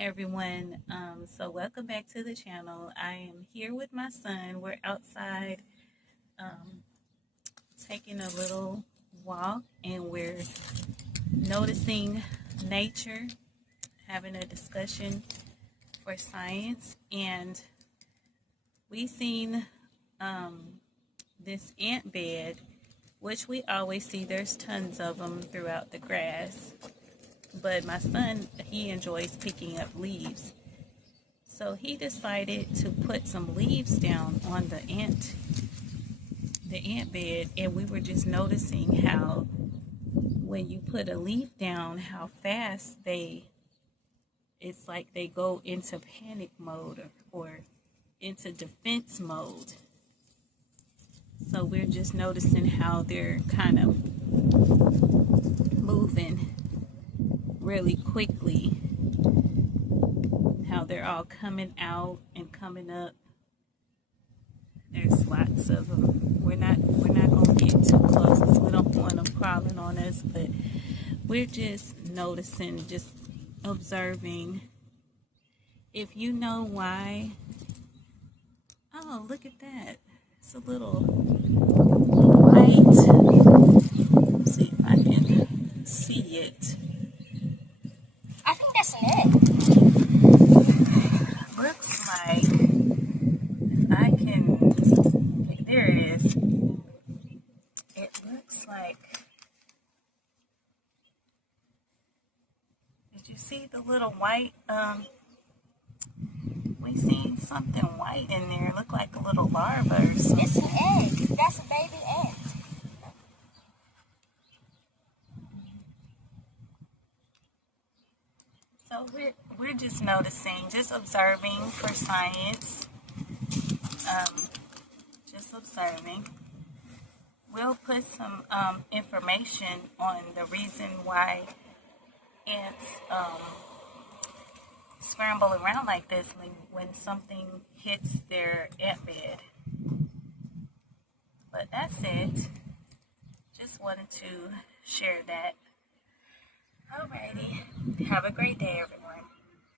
everyone. So welcome back to the channel. I am here with my son. We're outside um, taking a little walk and we're noticing nature, having a discussion for science, and we seen this ant bed, which we always see. There's tons of them throughout the grass. But my son, he enjoys picking up leaves. So he decided to put some leaves down on the ant bed, and we were just noticing how when you put a leaf down, how fast it's like they go into panic mode or into defense mode. So we're just noticing how they're kind of moving really quickly, how they're all coming out and coming up. There's lots of them. We're not gonna get too close because we don't want them crawling on us, but we're just noticing, just observing. If you know why, oh, look at that. It's a little white. Let's see if I can see it. I think that's an egg. Looks like, if I can, okay, there it is. It looks like, did you see the little white, we seen something white in there. It looked like a little larva or something. It's an egg. That's a baby ant. So we're just noticing, just observing for science. Just observing. We'll put some information on the reason why ants scramble around like this when something hits their ant bed. But that's it. Just wanted to share that. Alrighty. Have a great day, everyone.